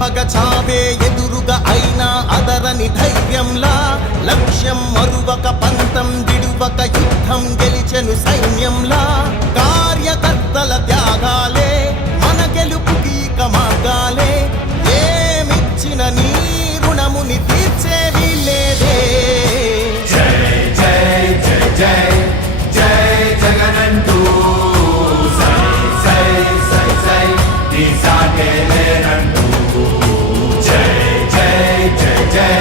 పగ చావే ఎదురుగా అయినా అదరని ధైర్యంలా లక్ష్యం మరువక పంతం విడువక యుద్ధం గెలిచెను సైన్యంలా కార్యకర్తల త్యాగాలే మన గెలుపుకి మార్గాలే ఏమిచ్చిన నీ రుణముని తీర్చేవి లేదే జై జై జై జై జై జగనంటూ సై సై సై సై నీ సాటే లేనంటూ జై జై జై జై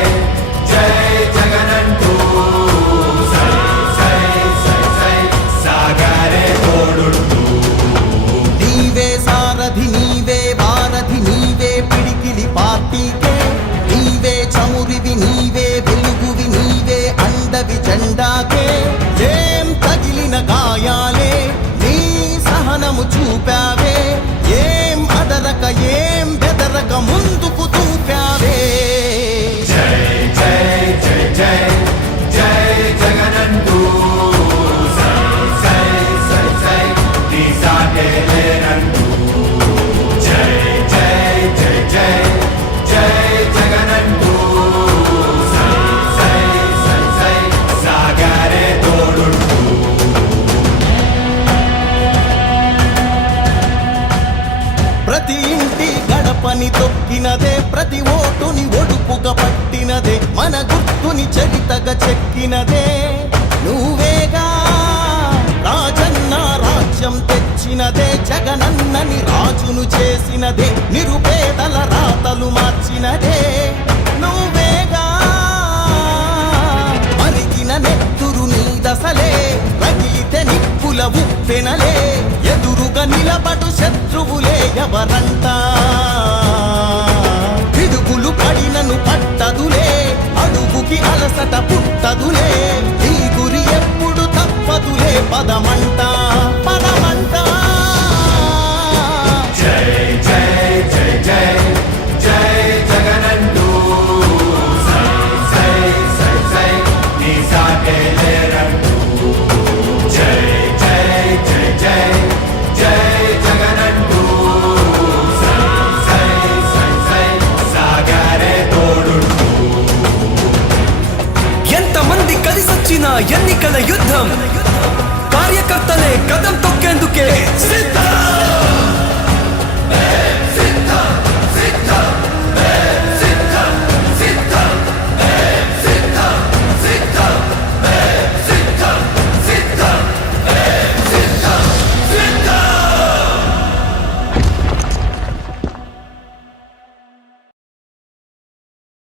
జై జగనంటూ సై సై సై సై సాగరే తోడుంటూ నీవే సారథి నీవే వారధి నీవే పిడికిలి పార్టీకే నీవే చమురివి నీవే వెలుగువి నీవే అండవి జెండాకే ఏం తగిలిన గాయాలే నీ సహనము చూపావే ఏం అదరక ఏం బెదరక ముందుకు దూకావే జై జై జై జై జై జగనంటూ సై సై సై సై నీ సాటే లేనంటూ జై జై జై జై జై జగనంటూ సై సై సై సై సాగరే తోడుంటూ ప్రతి ఇంటి గడపని తొక్కినదే ప్రతి ఓటుని ఒడుపుగా పట్టినదే మన గుర్తుని చరితగా చెక్కినదే నువ్వేగా రాజన్న రాజ్యం తెచ్చినదే జగనన్నని రాజును చేసినదే నిరుపేదల రాతలు మార్చినదే నువ్వేగా మరిగిన నెత్తురు నీ దశలే రగిలితే నిప్పుల ఉప్పెనలే ఎదురుగా నిలబడు శత్రువులే ఎవరంట పిడుగులు పడినను పట్టదులే అడుగుకి అలసట పుట్టదులే ఈ గురి ఎప్పుడు తప్పదులే పదమంట